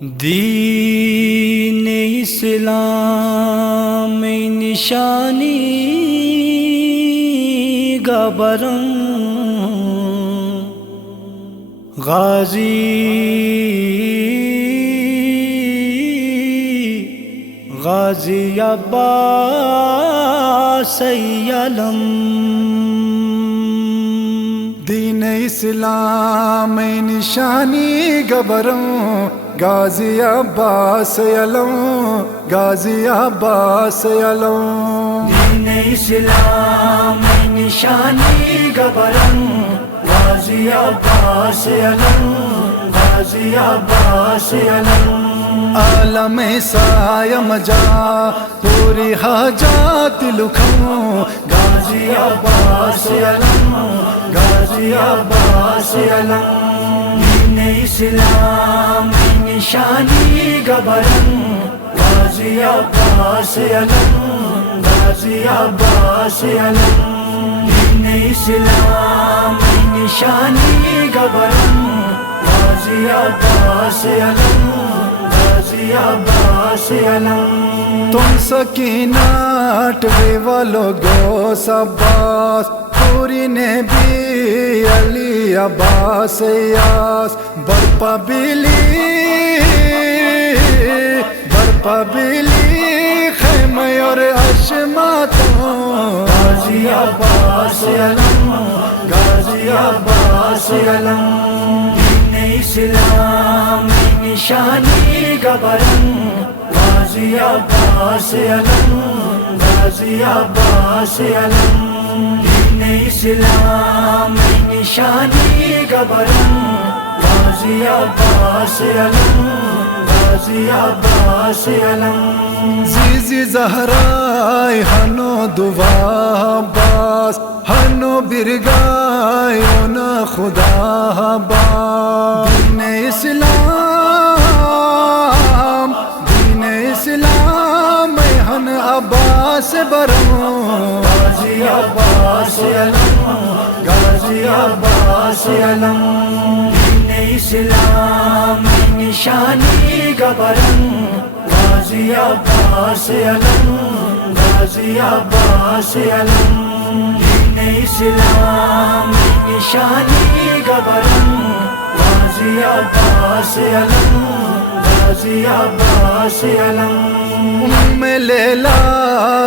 دین اسلام میں نشانی گبرم غازی عباس علم دین اسلام میں نشانی گبروں غازی عباس علم غازی عباس علم دین اسلام میں نشانی گبرم غازی عباس علم غازی عباس علم عالم سایم جا پوری حاجات لکھوں غازی عباس علم غازی عباس علم دین اسلام میں نشانی گبرم غازی عباس علم غازی عباس علم دین اسلام میں نشانی گبرم غازی عباس علم غازی عباس علم تم سکینات والو گوس عباس پوری نبی علی عباس یاس برپا بیلی خیمہ اور اشماتوں غازی عباس علم غازی عباس علم دین اسلام میں نشانی گبرم غازی عباس علم غازی عباس علم دین اسلام میں نشانی گبرم غازی عباس علم غازی عباس علم زیزی زہرائی ہنو دعا عباس ہنو برگائی اونا خدا عباس دین اسلام میں ہن عباس بروں غازی عباس علم غازی عباس علم دین اسلام میں نشانی گبرم غازی عباس علم غازی عباس علم دین اسلام میں نشانی گبرم غازی عباس علم غازی عباس علم لیلا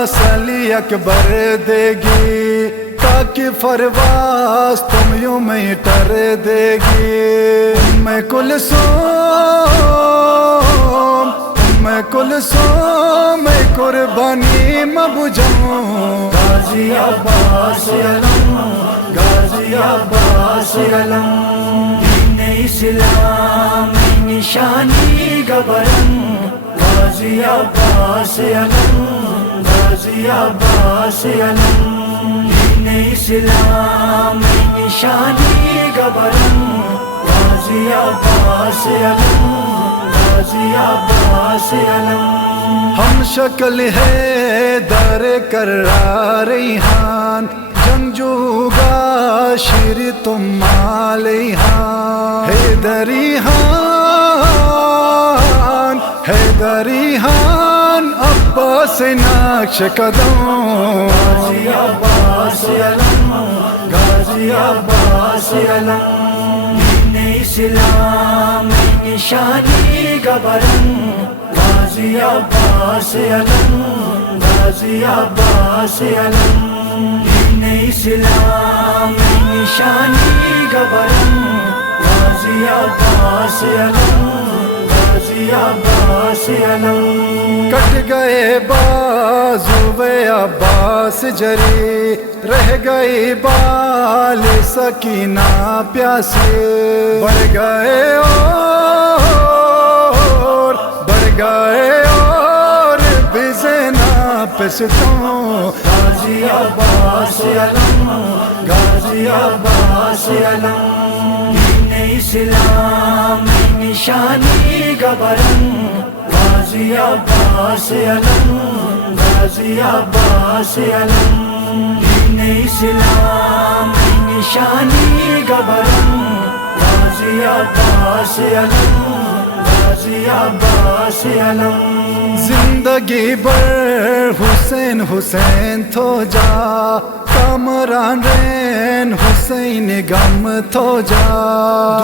سلی اکبر دے گی کاکی فرواز تم یوں میں ٹر دے گی میں کلثوم میں قربانی مبجھوں غازی عباس علم غازی عباس علم دین اسلام میں نشانی گبرم غازی عباس علم غازی عباس علم دین اسلام میں نشانی گبرم غازی عباس علم غازی عباس علم ہم شکل ہے در کرار ریحان جنگجوگا شیر تم مالیحان حیدریحان عباس نقش قدم غازی عباس علم غازی عباس علم دین اسلام میں نشانی گبرم غازی عباس علم غازی عباس علم دین اسلام میں نشانی گبرم غازی عباس علم غازی عباس علم کٹ گئے بازوے عباس جری رہ گئی بال سکینہ پیاسی بڑھ گئے اور بزنا پستوں غازی عباس علم غازی عباس علم دین اسلام میں نشانی گبرم غازی عباس علم غازی عباس علم دین اسلام میں نشانی گبرم غازی عباس علم غازی عباس علم زندگی بھر حسین حسین تھو جا کامران رین حسین غم تھو جا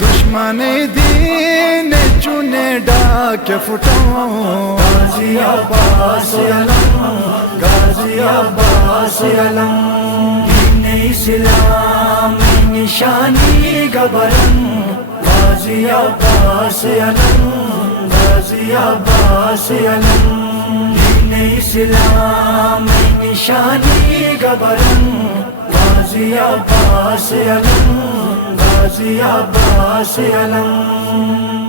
دشمن دین چنے ڈاک فٹاؤں غازی عباس علم غازی عباس علم دین اسلام نشانی گبرم غازی عباس علم غازی عباس علم دین اسلام نشانی گبرم غازی عباس علم غازی عباس علم